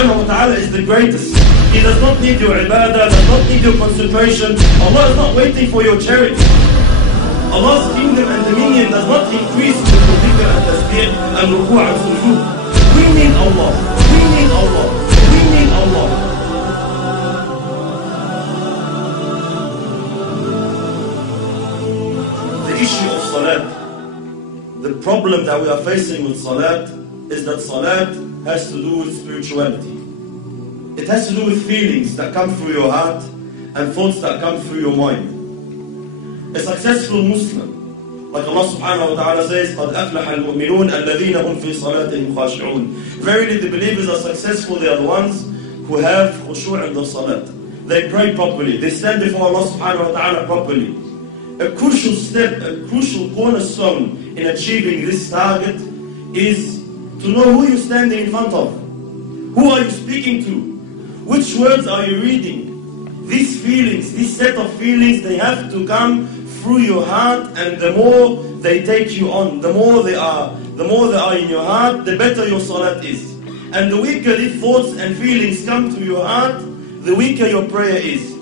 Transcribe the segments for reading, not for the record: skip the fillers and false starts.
subhanahu wa ta'ala is the greatest. He does not need your ibadah, does not need your concentration. Allah is not waiting for your charity. Allah's kingdom and dominion does not increase with your dhikr and tasbih and ruku' and sujood. We need Allah. We need Allah. We need Allah. The issue of salat, the problem that we are facing with salat is that salat has to do with spirituality. It has to do with feelings that come through your heart and thoughts that come through your mind. A successful Muslim, like Allah subhanahu wa ta'ala says, قَدْ أَفْلَحَ الْمُؤْمِنُونَ الَّذِينَ هُمْ فِي صَلَاتِهِمْ خَاشِعُونَ. Verily the believers are successful, they are the ones who have khusyu' in their salat. They pray properly, they stand before Allah subhanahu wa ta'ala properly. A crucial step, a crucial cornerstone in achieving this target is to know who you're standing in front of. Who are you speaking to? Which words are you reading? These feelings, this set of feelings, they have to come through your heart, and the more they take you on, the more they are in your heart, the better your salat is. And the weaker these thoughts and feelings come to your heart, the weaker your prayer is.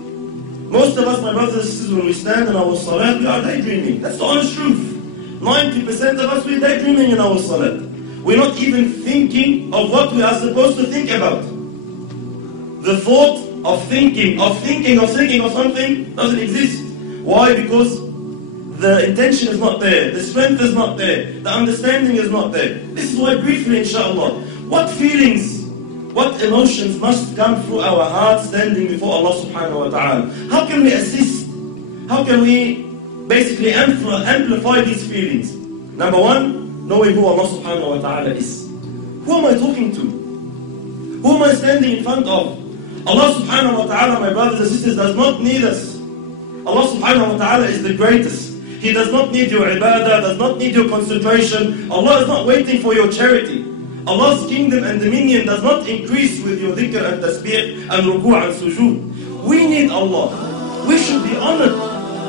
Most of us, my brothers and sisters, when we stand in our salat, we are daydreaming. That's the honest truth. 90% of us, we're daydreaming in our salat. We're not even thinking of what we are supposed to think about. The thought of thinking of something doesn't exist. Why? Because the intention is not there, the strength is not there, the understanding is not there. This is why briefly, inshallah, what feelings, what emotions must come through our hearts standing before Allah subhanahu wa ta'ala? How can we assist? How can we basically amplify these feelings? Number one, knowing who Allah subhanahu wa ta'ala is. Who am I talking to? Who am I standing in front of? Allah subhanahu wa ta'ala, my brothers and sisters, does not need us. Allah subhanahu wa ta'ala is the greatest. He does not need your ibadah, does not need your concentration. Allah is not waiting for your charity. Allah's kingdom and dominion does not increase with your dhikr and tasbih and ruku' and sujood. We need Allah. We should be honored.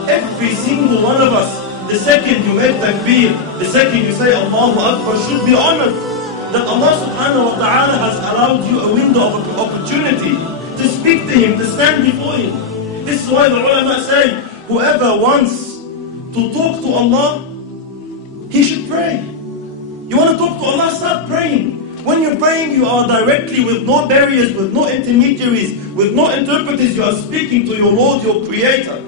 Every single one of us, the second you make takbir, the second you say Allahu Akbar, should be honored. That Allah subhanahu wa ta'ala has allowed you a window of opportunity to speak to Him, to stand before Him. This is why the ulama say, whoever wants to talk to Allah, he should pray. You want to talk to Allah, start praying. When you're praying, you are directly, with no barriers, with no intermediaries, with no interpreters, you are speaking to your Lord, your Creator.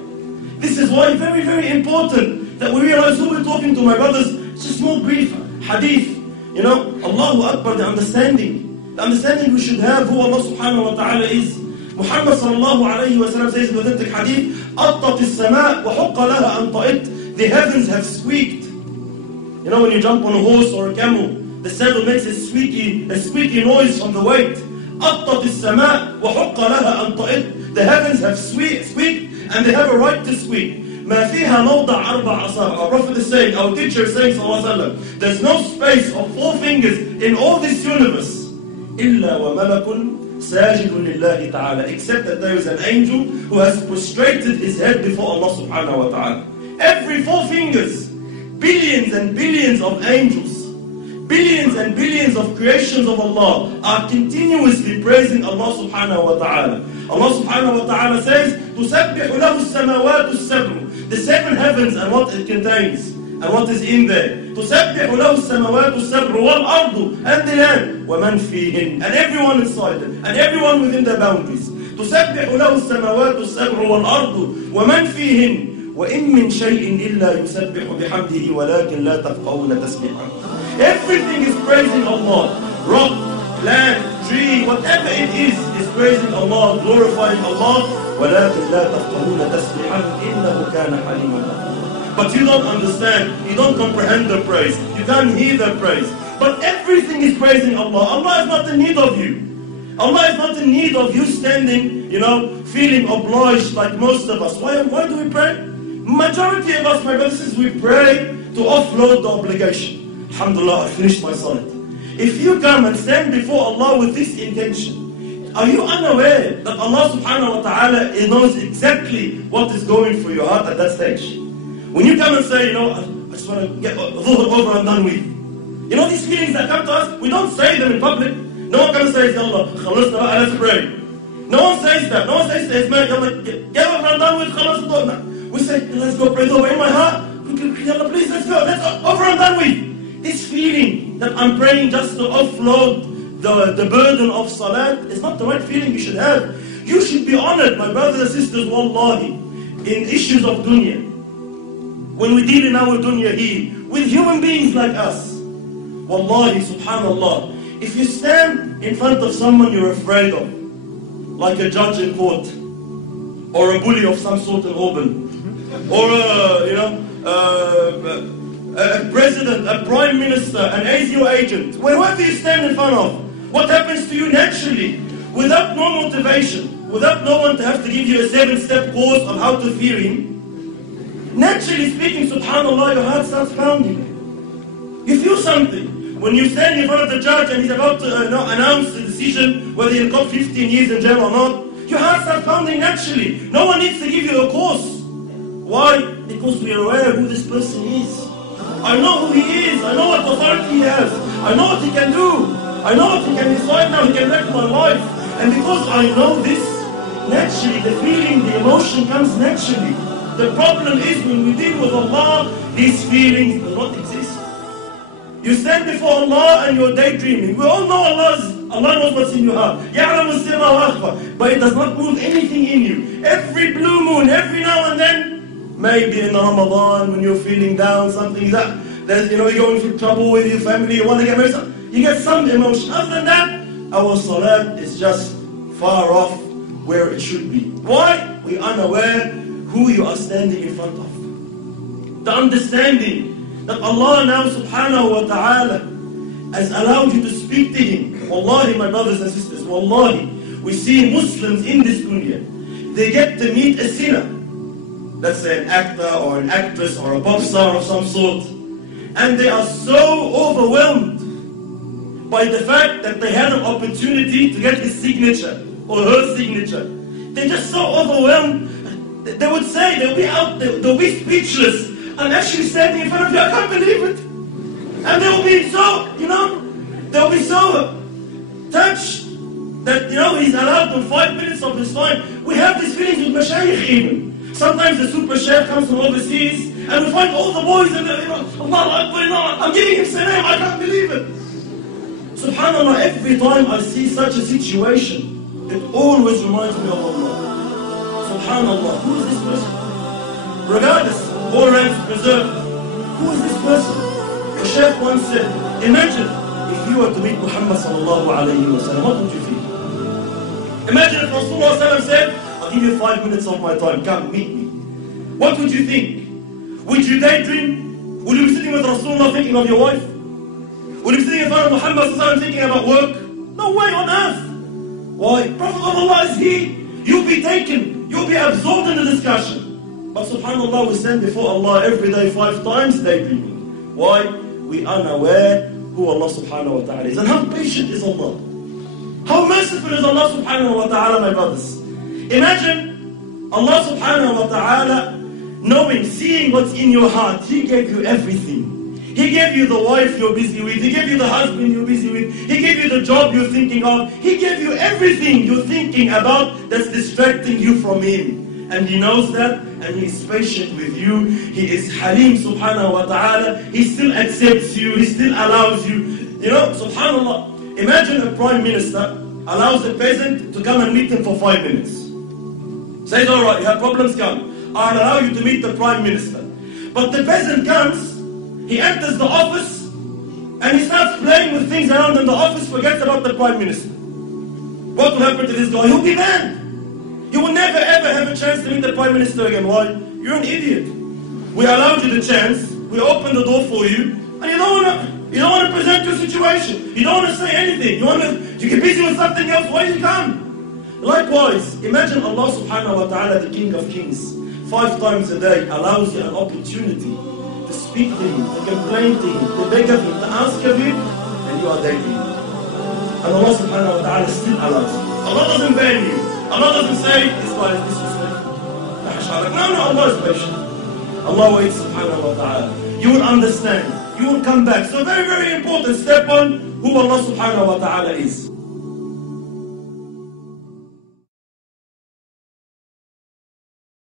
This is why very, very important that we realize who we're talking to, my brothers. It's a small brief hadith. You know, Allahu Akbar, the understanding we should have who Allah subhanahu wa ta'ala is. Muhammad sallallahu alayhi wa sallam says in the authentic hadith, أَطَّتِ السَّمَاء وَحُقَّ لَهَا أَنْ طَئِتْ. The heavens have squeaked. You know, when you jump on a horse or a camel, the saddle makes a squeaky noise from the weight. أَطَّتِ السَّمَاء وَحُقَّ لَهَا أَنْ طَئِتْ. The heavens have squeaked, and they have a right to squeak. مَا فِيهَا مَوْضَعَ أَرْبَعَ أَصَابِعَ. Our Prophet is saying, our teacher is saying, sallallahu alayhi wa sallam, there's no space of 4 fingers in all this universe, إِلَّا وَمَلَكٌ سَاجِدٌ لِلَّهِ تَعَالَى, except that there is an angel who has prostrated his head before Allah subhanahu wa ta'ala. Every 4 fingers, billions and billions of angels, billions and billions of creations of Allah are continuously praising Allah subhanahu wa ta'ala. Allah subhanahu wa ta'ala says, تُسَبِّحُ لَهُ السَّمَوَاتُ السَّبْعُ. The 7 heavens and what it contains, and what is in there. تُسَبِّحُ لَهُ السَّمَوَاتُ السَّبْعُ وَالْأَرْضُ, and the land, وَمَنْ فِيهِنْ, and everyone inside them, and everyone within the boundaries. تُسَبِّحُ لَهُ السَّمَوَاتُ السَّبْعُ وَالْأَرْضُ وَمَنْ فِيهِنْ وَإِن مِّن شَيْءٍ إِلَّا يُسَبِّحُ بِحَمْدِهِ وَلَكِنْ لَا تَفْقَهُونَ تَسْبِيحَهُ. Everything is praising Allah. Rock, land, tree, whatever it is praising Allah, glorifying Allah. وَلَكِنْ لَا تَفْقَهُونَ تَسْبِيحَهُ إِنَّهُ كَانَ حَلِيمًا غَفُورًا. But you don't understand, you don't comprehend the praise, you can't hear the praise. But everything is praising Allah. Allah is not in need of you. Allah is not in need of you standing, feeling obliged like most of us. Why do we pray? Majority of us, my brothers, we pray to offload the obligation. Alhamdulillah, I finished my salat. If you come and stand before Allah with this intention, are you unaware that Allah subhanahu wa ta'ala knows exactly what is going through your heart at that stage? When you come and say, I just want to get dhuhr over and done with. These feelings that come to us, we don't say them in public. No one comes and says, Yalla, khalasna baqى, let's pray. No one says that. No one says to his man, Yalla, get over and done with, khalas. We say, let's go pray over in my heart. Yalla, please, let's go. Let's go, over and done with. This feeling that I'm praying just to offload the burden of salat is not the right feeling you should have. You should be honored, my brothers and sisters, wallahi, in issues of dunya. When we deal in our dunya here, with human beings like us, wallahi, subhanallah, if you stand in front of someone you're afraid of, like a judge in court, or a bully of some sort in Auburn, or a president, a prime minister, an ASIO agent, wherever you stand in front of, what happens to you naturally, without no motivation, without no one to have to give you a 7-step course of how to fear him? Naturally speaking, subhanallah, your heart starts pounding. You feel something. When you stand in front of the judge and he's about to announce the decision whether you'll got 15 years in jail or not, your heart starts pounding naturally. No one needs to give you a course. Why? Because we are aware who this person is. I know who he is. I know what authority he has. I know what he can do. I know what he can decide now. He can wreck my life. And because I know this, naturally the feeling, the emotion comes naturally. The problem is when we deal with Allah, these feelings do not exist. You stand before Allah and you're daydreaming. We all know Allah knows what's in your heart. But it does not move anything in you. Every blue moon, every now and then, maybe in Ramadan when you're feeling down, something that you're going through trouble with your family, you want to get married, you get some emotion. Other than that, our salat is just far off where it should be. Why? We are unaware who you are standing in front of. The understanding that Allah now subhanahu wa ta'ala has allowed you to speak to Him. Wallahi, my brothers and sisters, wallahi, we see Muslims in this dunya, they get to meet a sinner. Let's say an actor or an actress or a pop star of some sort. And they are so overwhelmed by the fact that they had an opportunity to get his signature or her signature. They're just so overwhelmed. They would say, they'll be speechless. I'm actually standing in front of you, I can't believe it. And they'll be so, they'll be so touched that, he's allowed them 5 minutes of his time. We have these feelings with mashayikh even. Sometimes the super chef comes from overseas and we find all the boys and Allah Akbar, I'm giving him salam, I can't believe it. Subhanallah, every time I see such a situation, it always reminds me of Allah. Subhanallah, who is this person? Regardless, all ranks preserved, who is this person? The Shaykh once said, imagine if you were to meet Muhammad sallallahu alayhi wa sallam, what would you feel? Imagine if Rasulullah said, I'll give you 5 minutes of my time, come meet me. What would you think? Would you daydream? Would you be sitting with Rasulullah thinking of your wife? Would you be sitting in front of Muhammad sallallahu alayhi wa sallam thinking about work? No way on earth. Why? Prophet of Allah is here. You'll be taken. You'll be absorbed in the discussion. But subhanallah, we stand before Allah every day 5 times daydreaming. Why? We are unaware who Allah subhanahu wa ta'ala is. And how patient is Allah? How merciful is Allah subhanahu wa ta'ala, my brothers? Imagine Allah subhanahu wa ta'ala knowing, seeing what's in your heart. He gave you everything. He gave you the wife you're busy with. He gave you the husband you're busy with. He gave you the job you're thinking of. He gave you everything you're thinking about that's distracting you from Him. And He knows that, and He's patient with you. He is Halim subhanahu wa ta'ala. He still accepts you. He still allows you. Subhanallah. Imagine a prime minister allows a peasant to come and meet him for 5 minutes. Says, alright, you have problems, come. I'll allow you to meet the prime minister. But the peasant comes, he enters the office, and he starts playing with things around in the office, forgets about the prime minister. What will happen to this guy? He'll be banned. You will never ever have a chance to meet the prime minister again. Why? You're an idiot. We allowed you the chance, we opened the door for you, and you don't want to present your situation. You don't want to say anything. You get busy with something else. Why did you come? Likewise, imagine Allah subhanahu wa ta'ala, the King of Kings, 5 times a day allows you an opportunity to speak to Him, to complain to Him, to beg of Him, to ask of Him, and you are daydreaming. And Allah subhanahu wa ta'ala still allows you. Allah doesn't ban you. Allah doesn't say, this guy is disrespectful. No, Allah is patient. Allah waits subhanahu wa ta'ala. You will understand. You will come back. So very, very important step on who Allah subhanahu wa ta'ala is.